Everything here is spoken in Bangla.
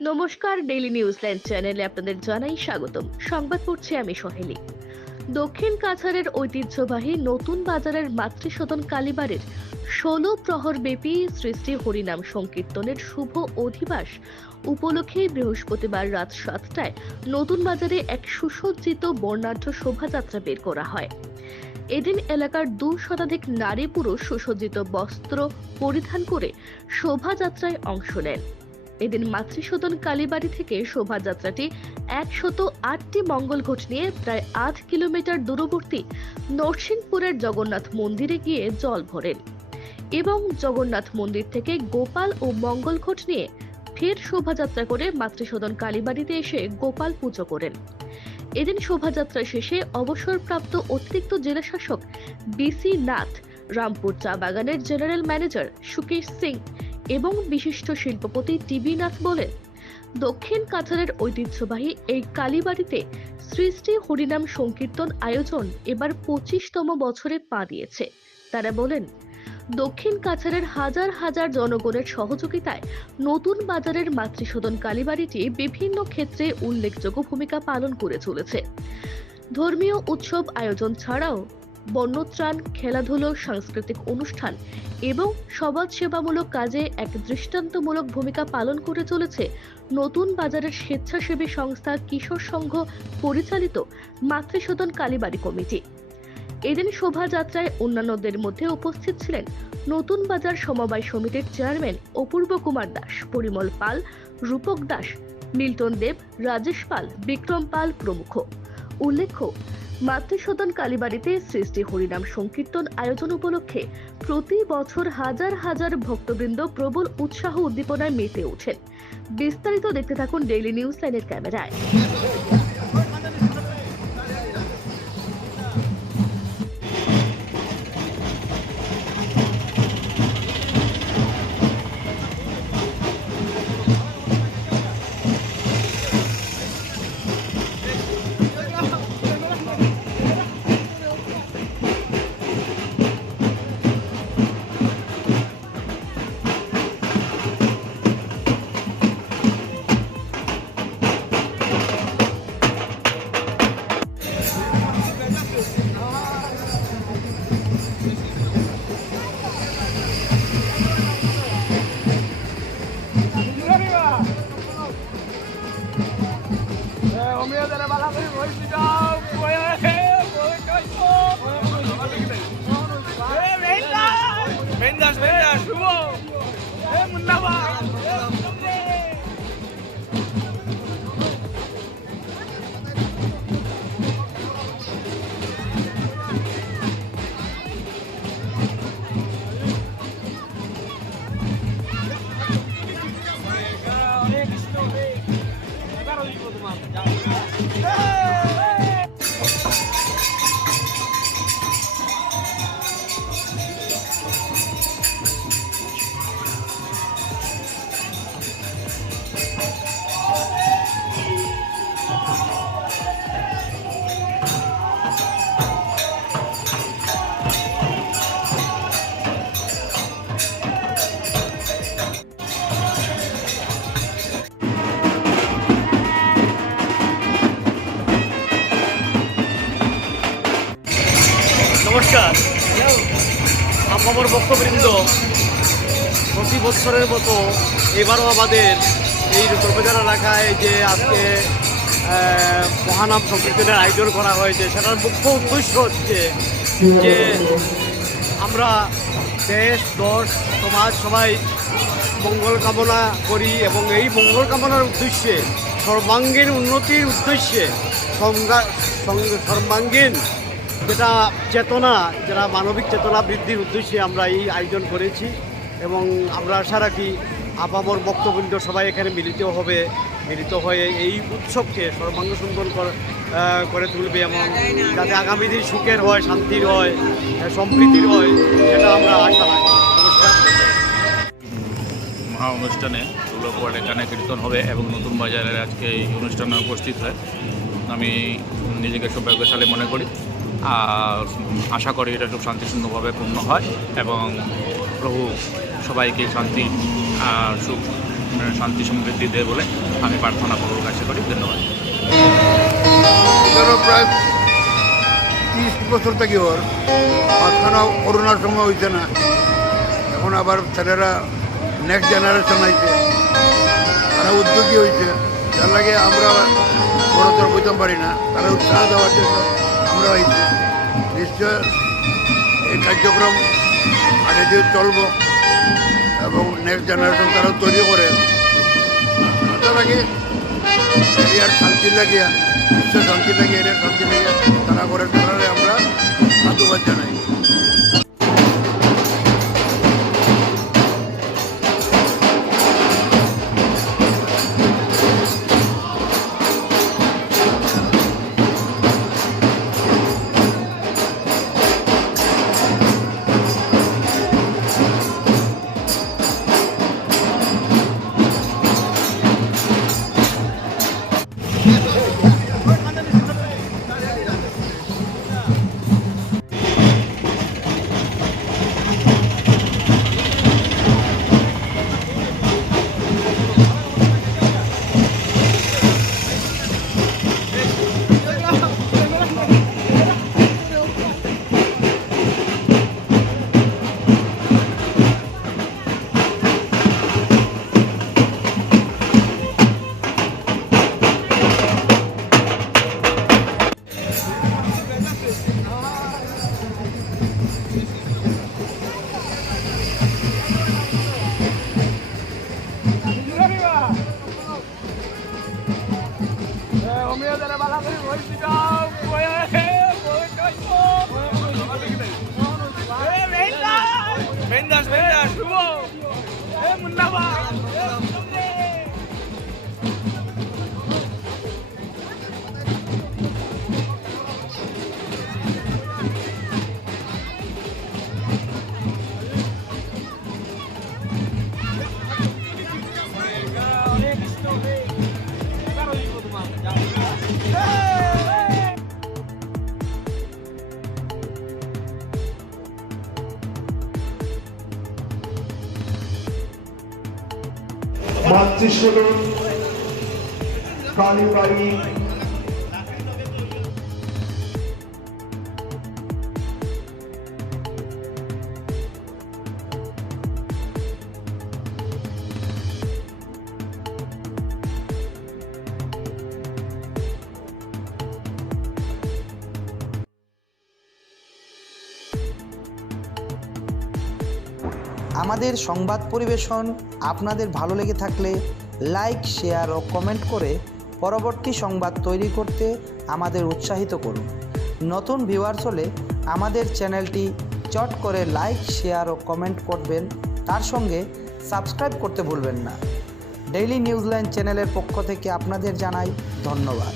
নমস্কার, ডেইলি নিউজল্যান্ড চ্যানেলে আপনাদের জানাই স্বাগতম। সংবাদ পড়ছি আমি সোহেলি। দক্ষিণ কাছাড়ের ঐতিহ্যবাহী নতুন বাজারের মাতৃসদন কালীবাড়ির ১৬ প্রহর ব্যাপী সৃষ্টি হরিনাম সংকীর্তনের শুভ অধিবাস উপলক্ষে বৃহস্পতিবার রাত ৭টায় নতুন বাজারে এক সুসজ্জিত বর্ণাঢ্য শোভাযাত্রা বের করা হয়। এদিন এলাকার ২ শতাধিক নারী পুরুষ সুসজ্জিত বস্ত্র পরিধান করে শোভাযাত্রায় অংশ নেন। এদিন মাতৃসদন কালীবাড়ি থেকে শোভাযাত্রাটি ১০৮টি মঙ্গল ঘট নিয়ে প্রায় ৮ কিলোমিটার দূরবর্তী নরসিংপুরের জগন্নাথ মন্দিরে গিয়ে জল ভরেন এবং জগন্নাথ মন্দির থেকে গোপাল ও মঙ্গল ঘট নিয়ে ফের শোভাযাত্রা করে মাতৃসদন কালীবাড়িতে এসে গোপাল পুজো করেন। এদিন শোভাযাত্রা শেষে অবসরপ্রাপ্ত অতিরিক্ত জেলাশাসক বিসি নাথ, রামপুর চা বাগানের জেনারেল ম্যানেজার সুকেশ সিং এবং বিশিষ্ট শিল্পপতি টিবি নাথ বলেন, দক্ষিণ কাছাড়ের ঐতিহ্যবাহী এই কালীবাড়িতে সৃষ্টি হরিনাম সংকীর্তন আয়োজন এবার ২৫তম বছরে পা দিয়েছে। তারা বলেন, দক্ষিণ কাছাড়ের হাজার হাজার জনগণের সহযোগিতায় নতুন বাজারের মাতৃসদন কালীবাড়িটি বিভিন্ন ক্ষেত্রে উল্লেখযোগ্য ভূমিকা পালন করে চলেছে। ধর্মীয় উৎসব আয়োজন ছাড়াও বন্যত্রাণ, খেলাধুলো, সাংস্কৃতিক অনুষ্ঠান এবং সমাজসেবামূলক কাজে এক দৃষ্টান্তমূলক ভূমিকা পালন করে চলেছে নতুন বাজারের স্বেচ্ছাসেবী সংস্থা কিশোর সংঘ পরিচালিত মাতৃসদন কালীবাড়ি কমিটি। এদিন শোভাযাত্রায় অন্যান্যদের মধ্যে উপস্থিত ছিলেন নতুন বাজার সমবায় সমিতির চেয়ারম্যান অপূর্ব কুমার দাস, পরিমল পাল, রূপক দাস, মিল্টন দেব, রাজেশ পাল, বিক্রম পাল প্রমুখ। উল্লেখ্য, মাতৃসদন কালীবাড়িতে সৃষ্টি হরিনাম সংকীর্তন আয়োজন উপলক্ষে প্রতি বছর হাজার হাজার ভক্তবৃন্দ প্রবল উৎসাহ উদ্দীপনায় মেতে ওঠেন। বিস্তারিত দেখতে থাকুন ডেইলি নিউজ লাইনের ক্যামেরায়। নমস্কার। আমার বক্তবৃন্দ, প্রতি বছরের মতো এবারও আমাদের এই দুর্গাপূজার এলাকায় যে আজকে মহানাম সংকীর্তনের আয়োজন করা হয়েছে, সেটার মুখ্য উদ্দেশ্য হচ্ছে যে আমরা দেশ, দশ, সমাজ সবাই মঙ্গল কামনা করি এবং এই মঙ্গল কামনার উদ্দেশ্যে, সর্বাঙ্গীন উন্নতির উদ্দেশ্যে, সর্বাঙ্গীন যেটা চেতনা, যেটা মানবিক চেতনা বৃদ্ধির উদ্দেশ্যে আমরা এই আয়োজন করেছি এবং আমরা আশা রাখি আপামর ভক্তবৃন্দ সবাই এখানে মিলিত হয়ে এই উৎসবকে সর্বাঙ্গ সুন্দর করে তুলবে এবং যাতে আগামী দিন সুখের হয়, শান্তির হয়, সম্প্রীতির হয়, সেটা আমরা আশা রাখি। নমস্কার। মহা অনুষ্ঠানে দুর্গাপুরে গানে কীর্তন হবে এবং নতুন বাজারের আজকে এই অনুষ্ঠানে উপস্থিত হয়। আমি নিজেকে সৌভাগ্যশালী মনে করি আর আশা করি এটা খুব শান্তিপূর্ণভাবে পূর্ণ হয় এবং প্রভু সবাইকে শান্তি সুখ শান্তি সমৃদ্ধি দেয় বলে আমি প্রার্থনা প্রভুর কাছে করি। ধন্যবাদ। এটারও প্রায় 30 বছর থেকে ওর মাঝখানে করোনার সময় হয়েছে না, এখন আবার ছেলেরা নেক্সট জেনারেশন আইছে, তারা উদ্যোগী হয়েছে, যার লাগে আমরা বড় তোর বইতে পারি না, তারা উৎসাহ দেওয়ার জন্য আমরা হয়েছি। নিশ্চয় এই কার্যক্রম আগে দিয়ে চলবো এবং নেক্সট জেনারেশন তারাও তৈরি করে, তার আগে এরিয়ার শান্তি লাগিয়া, বিশ্ব শান্তি লাগিয়ে, এরিয়ার শান্তি লাগিয়ে তারা করে, তারা আমরা সাধুবাদ জানাই। মাতৃসদন কালীবাড়ি আমাদের সংবাদ পরিবেশন আপনাদের ভালো লেগে থাকলে লাইক, শেয়ার ও কমেন্ট করে পরবর্তী সংবাদ তৈরি করতে আমাদের উৎসাহিত করুন। নতুন ভিউয়ার্স হলে আমাদের চ্যানেলটি চট করে লাইক, শেয়ার ও কমেন্ট করবেন, তার সঙ্গে সাবস্ক্রাইব করতে ভুলবেন না। ডেইলি নিউজলাইন চ্যানেলের পক্ষ থেকে আপনাদের জানাই ধন্যবাদ।